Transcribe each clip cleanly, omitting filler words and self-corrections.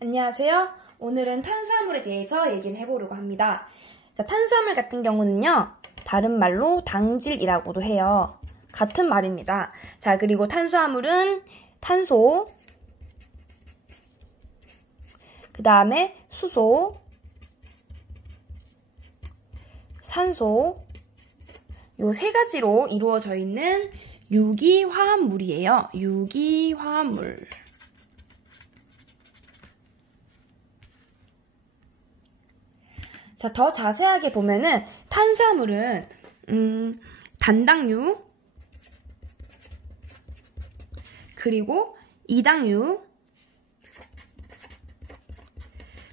안녕하세요. 오늘은 탄수화물에 대해서 얘기를 해보려고 합니다. 자, 탄수화물 같은 경우는요, 다른 말로 당질이라고도 해요. 같은 말입니다. 자, 그리고 탄수화물은 탄소, 그 다음에 수소, 산소, 요 세 가지로 이루어져 있는 유기화합물이에요. 유기화합물. 자, 더 자세하게 보면은 탄수화물은 단당류, 그리고 이당류,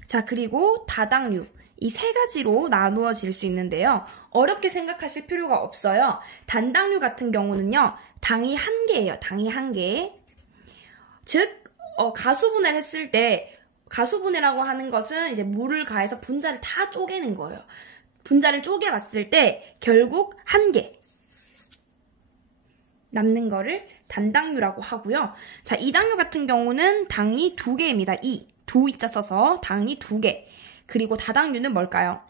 자, 그리고 다당류, 이 세 가지로 나누어질 수 있는데요. 어렵게 생각하실 필요가 없어요. 단당류 같은 경우는요, 당이 한 개예요. 당이 한 개. 즉, 가수분해를 했을 때 가수분해라고 하는 것은 이제 물을 가해서 분자를 다 쪼개는 거예요. 분자를 쪼개봤을 때 결국 한 개 남는 거를 단당류라고 하고요. 자, 이당류 같은 경우는 당이 두 개입니다. 두 이자 써서 당이 두 개. 그리고 다당류는 뭘까요?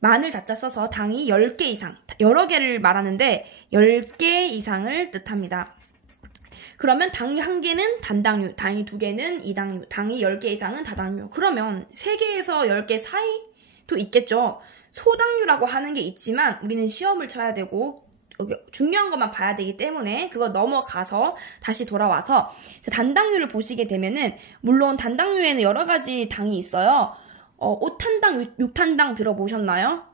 마늘 다자 써서 당이 10개 이상, 여러 개를 말하는데 10개 이상을 뜻합니다. 그러면 당이 한 개는 단당류, 당이 두 개는 이당류, 당이 10개 이상은 다당류. 그러면 3개에서 10개 사이도 있겠죠. 소당류라고 하는 게 있지만 우리는 시험을 쳐야 되고 중요한 것만 봐야 되기 때문에 그거 넘어가서 다시 돌아와서 단당류를 보시게 되면은 물론 단당류에는 여러 가지 당이 있어요. 5탄당, 6탄당 들어보셨나요?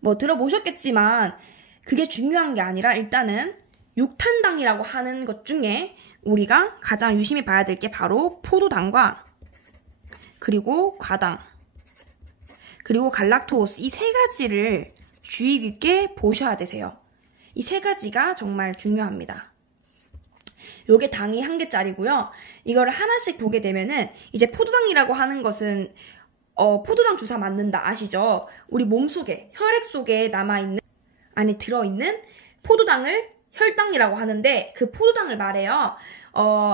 뭐 들어보셨겠지만 그게 중요한 게 아니라 일단은 6탄당이라고 하는 것 중에 우리가 가장 유심히 봐야 될 게 바로 포도당과 그리고 과당 그리고 갈락토스 이 세 가지를 주의 깊게 보셔야 되세요. 이 세 가지가 정말 중요합니다. 요게 당이 한 개짜리고요. 이거를 하나씩 보게 되면은 이제 포도당이라고 하는 것은 포도당 주사 맞는다 아시죠? 우리 몸속에 혈액 속에 남아있는 안에 들어있는 포도당을 혈당이라고 하는데 그 포도당을 말해요.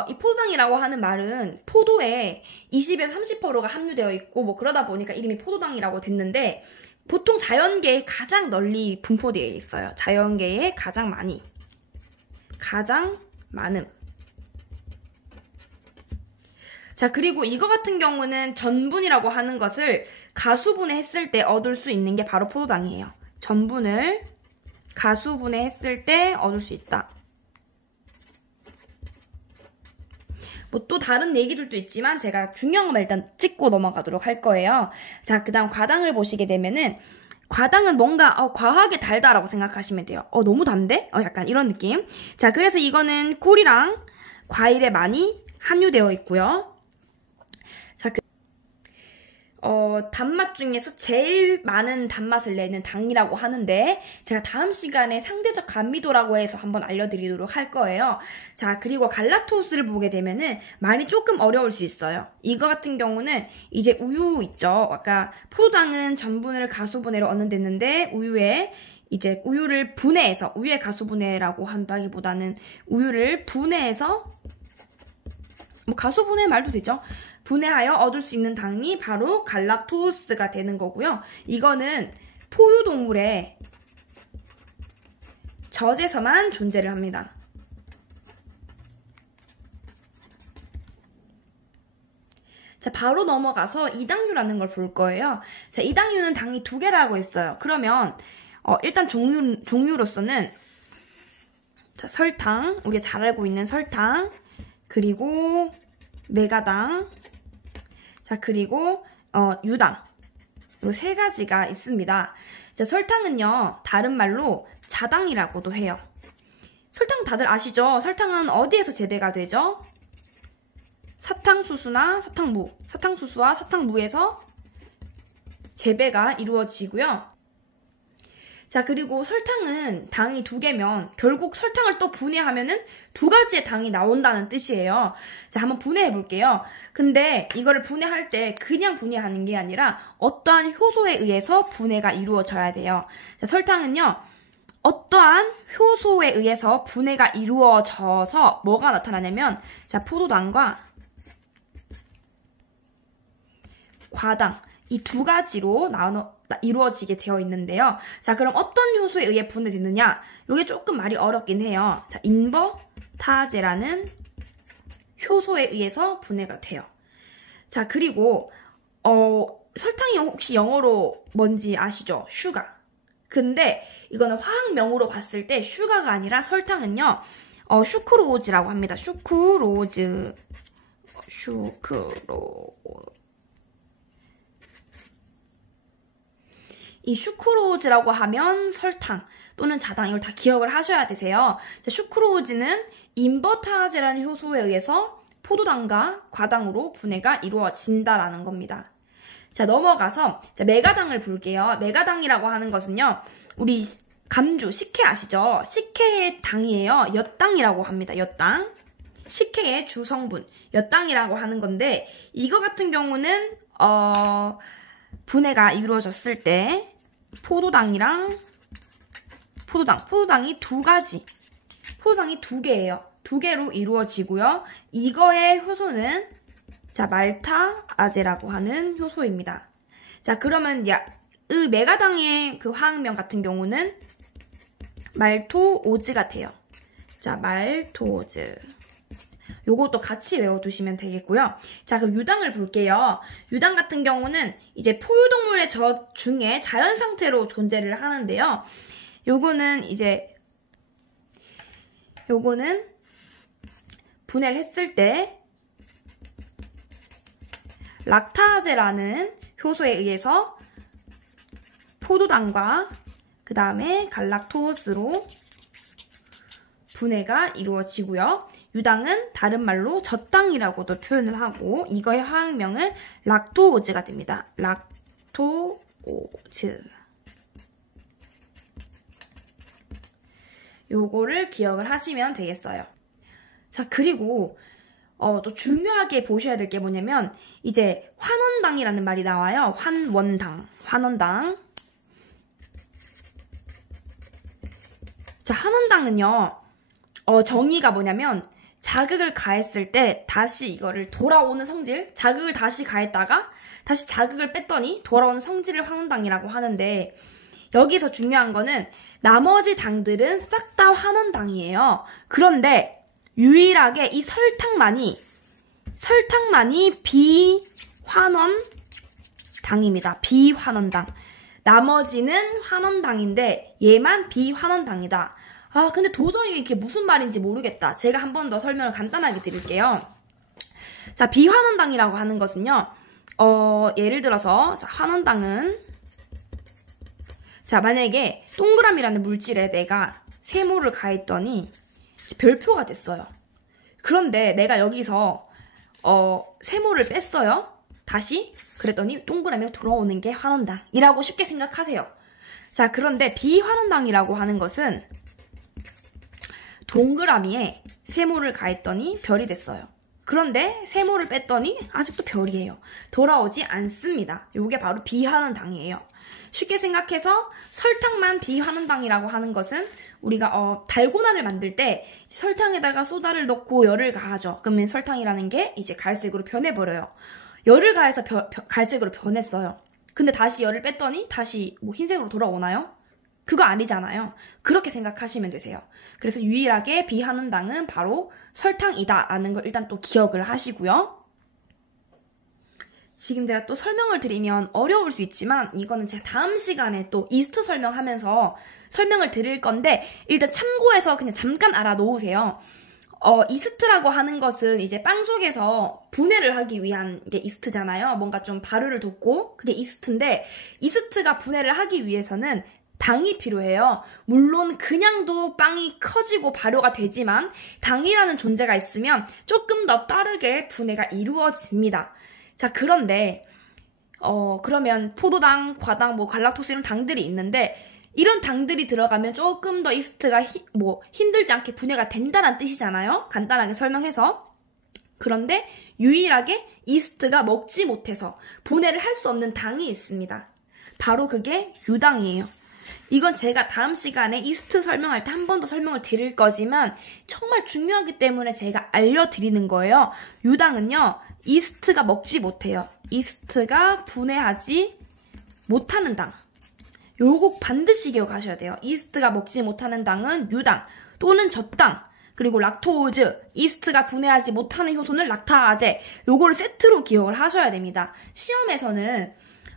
이 포도당이라고 하는 말은 포도에 20에서 30%가 함유되어 있고 뭐 그러다 보니까 이름이 포도당이라고 됐는데 보통 자연계에 가장 널리 분포되어 있어요. 자연계에 가장 많음. 자, 그리고 이거 같은 경우는 전분이라고 하는 것을 가수분해했을 때 얻을 수 있는 게 바로 포도당이에요. 전분을 가수분해했을 때 얻을 수 있다. 뭐 또 다른 얘기들도 있지만 제가 중요한 것만 일단 찍고 넘어가도록 할 거예요. 자, 그 다음 과당을 보시게 되면은 과당은 뭔가 과하게 달다라고 생각하시면 돼요. 너무 단데? 약간 이런 느낌. 자, 그래서 이거는 꿀이랑 과일에 많이 함유되어 있고요. 자, 단맛 중에서 제일 많은 단맛을 내는 당이라고 하는데 제가 다음 시간에 상대적 감미도라고 해서 한번 알려드리도록 할 거예요. 자, 그리고 갈락토스를 보게 되면은 말이 조금 어려울 수 있어요. 이거 같은 경우는 이제 우유 있죠. 아까 포도당은 전분을 가수분해로 얻는댔는데 우유에 이제 우유를 분해해서 우유의 가수분해라고 한다기보다는 우유를 분해해서 뭐 가수분해 말도 되죠. 분해하여 얻을 수 있는 당이 바로 갈락토스가 되는 거고요. 이거는 포유동물의 젖에서만 존재를 합니다. 자, 바로 넘어가서 이당류라는 걸 볼 거예요. 자, 이당류는 당이 두 개라고 했어요. 그러면 일단 종류로서는 자, 설탕, 우리가 잘 알고 있는 설탕, 그리고 메가당, 자, 그리고 유당. 이 세 가지가 있습니다. 자, 설탕은요, 다른 말로 자당이라고도 해요. 설탕 다들 아시죠? 설탕은 어디에서 재배가 되죠? 사탕수수나 사탕무, 사탕수수와 사탕무에서 재배가 이루어지고요. 자, 그리고 설탕은 당이 두 개면 결국 설탕을 또 분해하면은 두 가지의 당이 나온다는 뜻이에요. 자, 한번 분해해 볼게요. 근데 이거를 분해할 때 그냥 분해하는 게 아니라 어떠한 효소에 의해서 분해가 이루어져야 돼요. 자, 설탕은요, 어떠한 효소에 의해서 분해가 이루어져서 뭐가 나타나냐면, 자, 포도당과 과당 이 두 가지로 이루어지게 되어 있는데요. 자, 그럼 어떤 효소에 의해 분해되느냐? 이게 조금 말이 어렵긴 해요. 자, 인버타제라는 효소에 의해서 분해가 돼요. 자, 그리고 설탕이 혹시 영어로 뭔지 아시죠? 슈가. 근데 이거는 화학명으로 봤을 때 슈가가 아니라 설탕은요. 슈크로즈라고 합니다. 슈크로즈. 이 슈크로즈라고 하면 설탕 또는 자당 이걸 다 기억을 하셔야 되세요. 자, 슈크로즈는 인버타제라는 효소에 의해서 포도당과 과당으로 분해가 이루어진다라는 겁니다. 자, 넘어가서 메가당을 볼게요. 메가당이라고 하는 것은요. 우리 감주, 식혜 아시죠? 식혜의 당이에요. 엿당이라고 합니다. 엿당. 식혜의 주성분, 엿당이라고 하는 건데 이거 같은 경우는 분해가 이루어졌을 때 포도당이 두 개예요. 두 개로 이루어지고요. 이거의 효소는 자, 말타아제라고 하는 효소입니다. 자, 그러면 이 메가당의 그 화학명 같은 경우는 말토오즈 같아요. 자, 말토오즈. 요것도 같이 외워두시면 되겠고요. 자, 그럼 유당을 볼게요. 유당 같은 경우는 이제 포유동물의 젖 중에 자연 상태로 존재를 하는데요. 요거는 분해를 했을 때 락타제라는 효소에 의해서 포도당과 그 다음에 갈락토스로 분해가 이루어지고요. 유당은 다른 말로 젖당이라고도 표현을 하고 이거의 화학명은 락토오즈가 됩니다. 락토오즈. 요거를 기억을 하시면 되겠어요. 자, 그리고 또 중요하게 보셔야 될 게 뭐냐면 이제 환원당이라는 말이 나와요. 환원당. 자, 환원당은요. 정의가 뭐냐면 자극을 가했을 때 다시 이거를 돌아오는 성질, 자극을 다시 가했다가 다시 자극을 뺐더니 돌아오는 성질을 환원당이라고 하는데 여기서 중요한 거는 나머지 당들은 싹 다 환원당이에요. 그런데 유일하게 이 설탕만이 비환원당입니다. 비환원당. 나머지는 환원당인데 얘만 비환원당이다. 아, 근데 도저히 이게 무슨 말인지 모르겠다. 제가 한 번 더 설명을 간단하게 드릴게요. 자, 비환원당이라고 하는 것은요. 예를 들어서 자, 환원당은 자, 만약에 동그라미라는 물질에 내가 세모를 가했더니 별표가 됐어요. 그런데 내가 여기서 세모를 뺐어요. 다시 그랬더니 동그라미가 돌아오는 게 환원당이라고 쉽게 생각하세요. 자, 그런데 비환원당이라고 하는 것은 동그라미에 세모를 가했더니 별이 됐어요. 그런데 세모를 뺐더니 아직도 별이에요. 돌아오지 않습니다. 이게 바로 비환원당이에요. 쉽게 생각해서 설탕만 비환원당이라고 하는 것은 우리가 달고나를 만들 때 설탕에다가 소다를 넣고 열을 가하죠. 그러면 설탕이라는 게 이제 갈색으로 변해버려요. 열을 가해서 갈색으로 변했어요. 근데 다시 열을 뺐더니 다시 뭐 흰색으로 돌아오나요? 그거 아니잖아요. 그렇게 생각하시면 되세요. 그래서 유일하게 비환원당은 바로 설탕이다라는 걸 일단 또 기억을 하시고요. 지금 제가 또 설명을 드리면 어려울 수 있지만 이거는 제가 다음 시간에 또 이스트 설명하면서 설명을 드릴 건데 일단 참고해서 그냥 잠깐 알아놓으세요. 이스트라고 하는 것은 이제 빵 속에서 분해를 하기 위한 게 이스트잖아요. 뭔가 좀 발효를 돕고 그게 이스트인데 이스트가 분해를 하기 위해서는 당이 필요해요. 물론 그냥도 빵이 커지고 발효가 되지만 당이라는 존재가 있으면 조금 더 빠르게 분해가 이루어집니다. 자, 그런데 그러면 포도당, 과당, 갈락토스 이런 당들이 있는데 이런 당들이 들어가면 조금 더 이스트가 힘들지 않게 분해가 된다는 뜻이잖아요. 간단하게 설명해서. 그런데 유일하게 이스트가 먹지 못해서 분해를 할 수 없는 당이 있습니다. 바로 그게 유당이에요. 이건 제가 다음 시간에 이스트 설명할 때 한 번 더 설명을 드릴 거지만 정말 중요하기 때문에 제가 알려드리는 거예요. 유당은요. 이스트가 먹지 못해요. 이스트가 분해하지 못하는 당. 요거 반드시 기억하셔야 돼요. 이스트가 먹지 못하는 당은 유당 또는 젖당, 그리고 락토우즈, 이스트가 분해하지 못하는 효소는 락타아제. 요거를 세트로 기억을 하셔야 됩니다. 시험에서는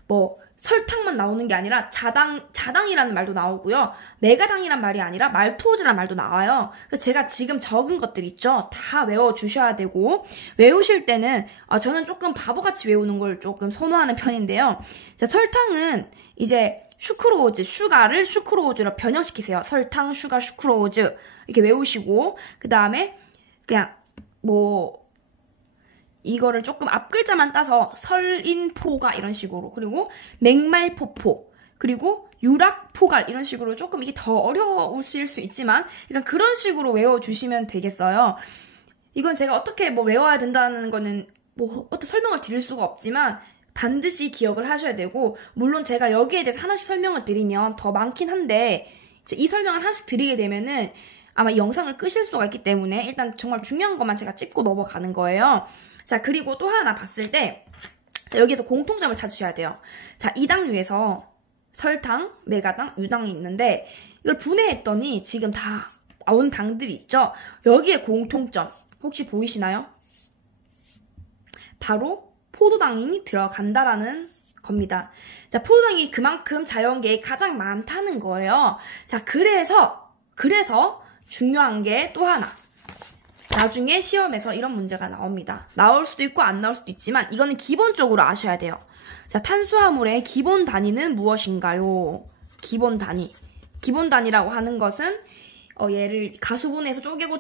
뭐 설탕만 나오는 게 아니라 자당이라는 말도 나오고요. 메가당이란 말이 아니라 말토우즈라는 말도 나와요. 그래서 제가 지금 적은 것들 있죠. 다 외워주셔야 되고, 외우실 때는 저는 조금 바보같이 외우는 걸 조금 선호하는 편인데요. 자, 설탕은 이제 슈크로우즈, 슈가를 슈크로우즈로 변형시키세요. 설탕, 슈가, 슈크로우즈 이렇게 외우시고, 그 다음에 그냥 뭐 이거를 조금 앞글자만 따서 설인포가 이런 식으로, 그리고 맹말포포, 그리고 유락포갈 이런 식으로 조금 이게 더 어려우실 수 있지만 약간 그런 식으로 외워주시면 되겠어요. 이건 제가 어떻게 뭐 외워야 된다는 거는 뭐 어떻게 설명을 드릴 수가 없지만 반드시 기억을 하셔야 되고, 물론 제가 여기에 대해서 하나씩 설명을 드리면 더 많긴 한데 이 설명을 하나씩 드리게 되면은 아마 이 영상을 끄실 수가 있기 때문에 일단 정말 중요한 것만 제가 짚고 넘어가는 거예요. 자, 그리고 또 하나 봤을 때 여기에서 공통점을 찾으셔야 돼요. 자, 이 당류에서 설탕, 메가당, 유당이 있는데 이걸 분해했더니 지금 다 나온 당들이 있죠. 여기에 공통점 혹시 보이시나요? 바로 포도당이 들어간다라는 겁니다. 자, 포도당이 그만큼 자연계에 가장 많다는 거예요. 자, 그래서 중요한 게 또 하나. 나중에 시험에서 이런 문제가 나옵니다. 나올 수도 있고 안 나올 수도 있지만 이거는 기본적으로 아셔야 돼요. 자, 탄수화물의 기본 단위는 무엇인가요? 기본 단위. 기본 단위라고 하는 것은 얘를 가수분해해서 쪼개고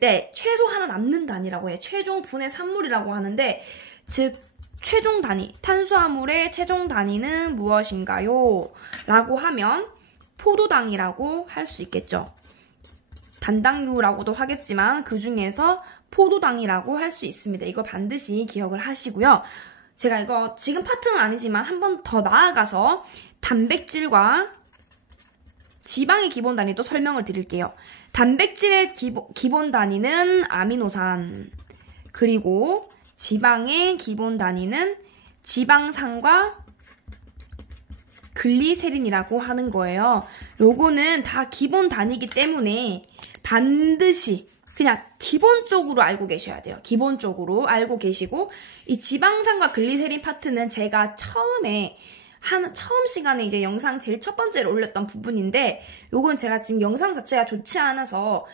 때 최소 하나 남는 단위라고 해요. 최종 분해 산물이라고 하는데, 즉 최종 단위, 탄수화물의 최종 단위는 무엇인가요? 라고 하면 포도당이라고 할 수 있겠죠. 단당류라고도 하겠지만 그 중에서 포도당이라고 할 수 있습니다. 이거 반드시 기억을 하시고요. 제가 이거 지금 파트는 아니지만 한 번 더 나아가서 단백질과 지방의 기본 단위도 설명을 드릴게요. 단백질의 기본 단위는 아미노산, 그리고 지방의 기본 단위는 지방산과 글리세린이라고 하는 거예요. 요거는 다 기본 단위이기 때문에 반드시 그냥 기본적으로 알고 계셔야 돼요. 기본적으로 알고 계시고, 이 지방산과 글리세린 파트는 제가 처음 시간에 이제 영상 제일 첫 번째로 올렸던 부분인데, 요건 제가 지금 영상 자체가 좋지 않아서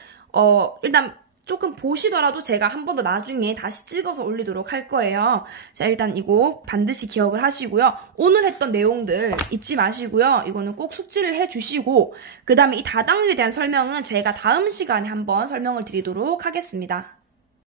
일단 조금 보시더라도 제가 한 번 더 나중에 다시 찍어서 올리도록 할 거예요. 자, 일단 이거 반드시 기억을 하시고요. 오늘 했던 내용들 잊지 마시고요. 이거는 꼭 숙지를 해주시고, 그 다음에 이 다당류에 대한 설명은 제가 다음 시간에 한번 설명을 드리도록 하겠습니다.